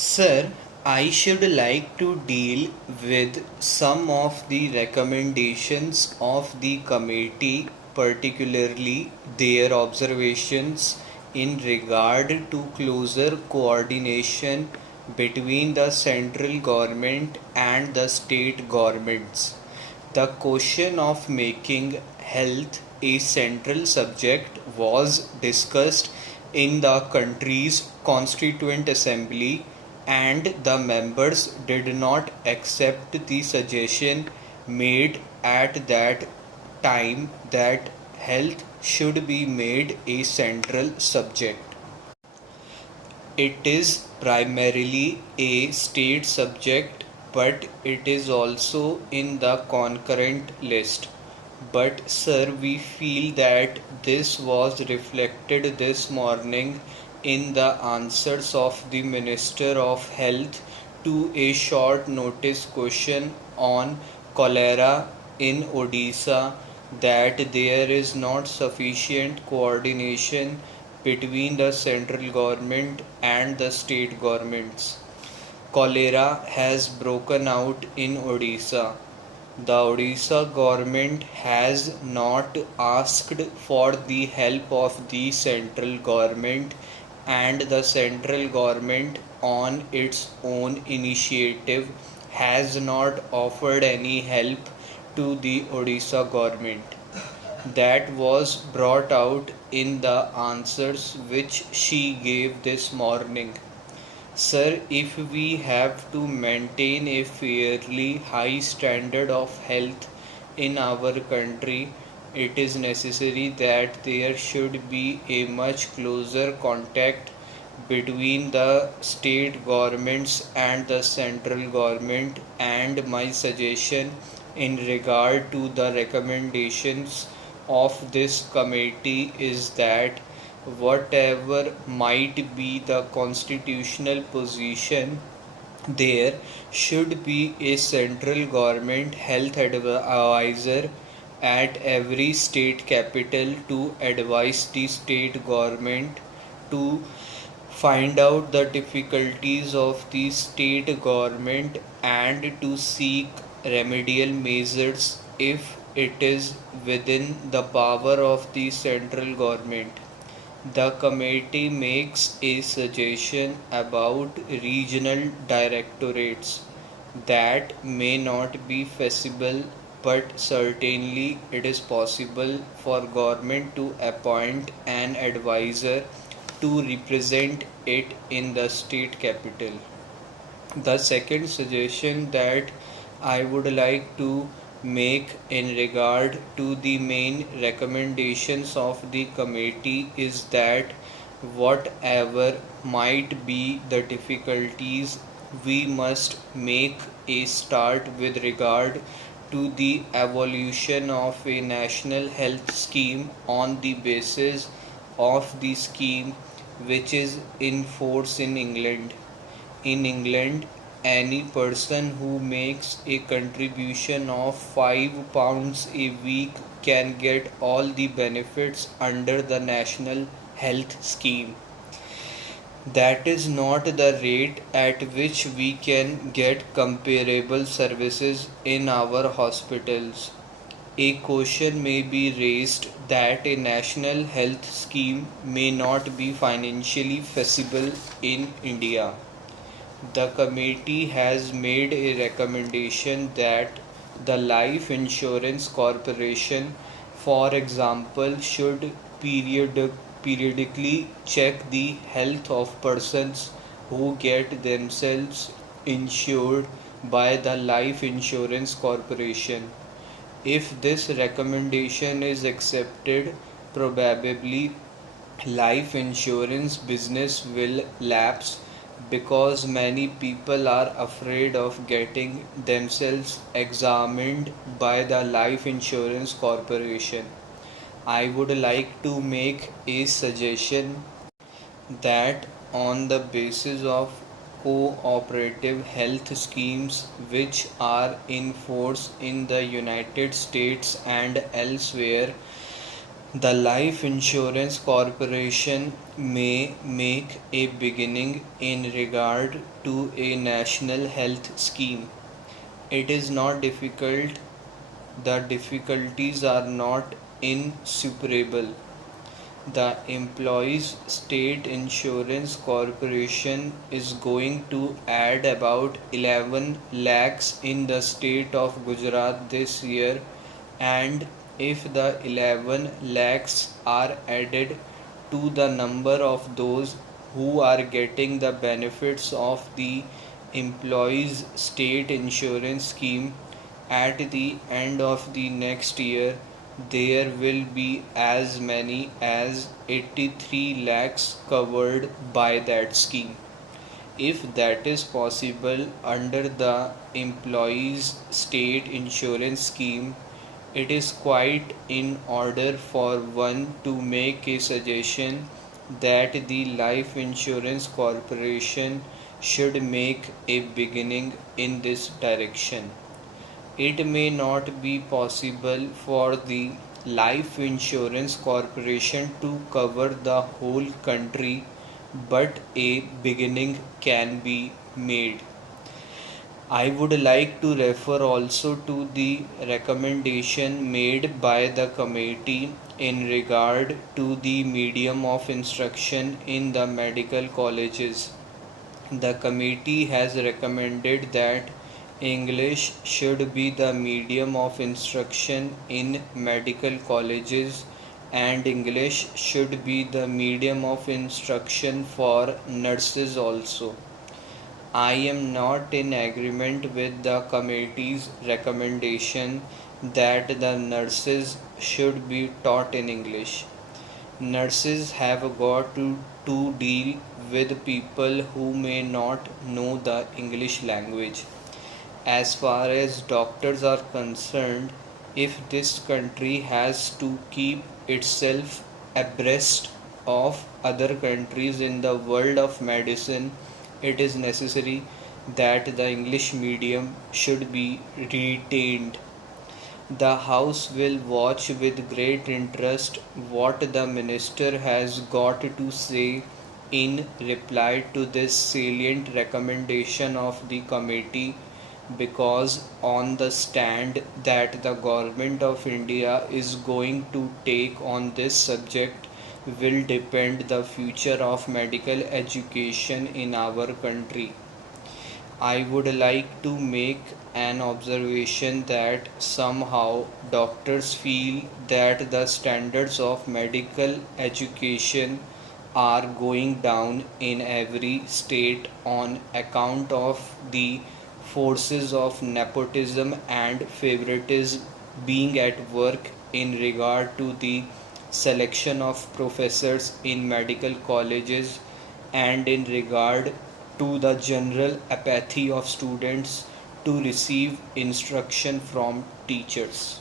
Sir, I should like to deal with some of the recommendations of the committee, particularly their observations in regard to closer coordination between the central government and the state governments. The question of making health a central subject was discussed in the country's Constituent Assembly, and the members did not accept the suggestion made at that time that health should be made a central subject. It is primarily a state subject, but it is also in the concurrent list. But sir, we feel that this was reflected this morning in the answers of the Minister of Health to a short notice question on cholera in Odisha, that there is not sufficient coordination between the central government and the state governments. Cholera has broken out in Odisha. The Odisha government has not asked for the help of the central government, and the central government, on its own initiative, has not offered any help to the Odisha government. That was brought out in the answers which she gave this morning. Sir, if we have to maintain a fairly high standard of health in our country, it is necessary that there should be a much closer contact between the state governments and the central government, and my suggestion in regard to the recommendations of this committee is that whatever might be the constitutional position, there should be a central government health advisor at every state capital to advise the state government to find out the difficulties of the state government and to seek remedial measures if it is within the power of the central government. The committee makes a suggestion about regional directorates that may not be feasible, but certainly it is possible for government to appoint an advisor to represent it in the state capital. The second suggestion that I would like to make in regard to the main recommendations of the committee is that whatever might be the difficulties, we must make a start with regard to the evolution of a national health scheme on the basis of the scheme which is in force in England. In England, any person who makes a contribution of £5 a week can get all the benefits under the National Health Scheme. That is not the rate at which we can get comparable services in our hospitals. A question may be raised that a national health scheme may not be financially feasible in India. The committee has made a recommendation that the Life Insurance Corporation, for example, should periodically check the health of persons who get themselves insured by the Life Insurance Corporation. If this recommendation is accepted, probably life insurance business will lapse because many people are afraid of getting themselves examined by the life insurance corporation. I would like to make a suggestion that on the basis of cooperative health schemes which are in force in the United States and elsewhere, The Life Insurance Corporation may make a beginning in regard to a national health scheme. It is not difficult, the difficulties are not insuperable. The Employees State Insurance Corporation is going to add about 11 lakhs in the state of Gujarat this year, and if the 11 lakhs are added to the number of those who are getting the benefits of the Employees State Insurance Scheme at the end of the next year, there will be as many as 83 lakhs covered by that scheme. If that is possible under the Employees State Insurance Scheme, it is quite in order for one to make a suggestion that the Life Insurance Corporation should make a beginning in this direction. It may not be possible for the Life Insurance Corporation to cover the whole country, but a beginning can be made. I would like to refer also to the recommendation made by the committee in regard to the medium of instruction in the medical colleges. The committee has recommended that English should be the medium of instruction in medical colleges, and English should be the medium of instruction for nurses also. I am not in agreement with the committee's recommendation that the nurses should be taught in English. Nurses have got to deal with people who may not know the English language. As far as doctors are concerned, if this country has to keep itself abreast of other countries in the world of medicine, it is necessary that the English medium should be retained. The House will watch with great interest what the Minister has got to say in reply to this salient recommendation of the committee, because on the stand that the Government of India is going to take on this subject will depend the future of medical education in our country. I would like to make an observation that somehow doctors feel that the standards of medical education are going down in every state on account of the forces of nepotism and favoritism being at work in regard to the selection of professors in medical colleges, and in regard to the general apathy of students to receive instruction from teachers.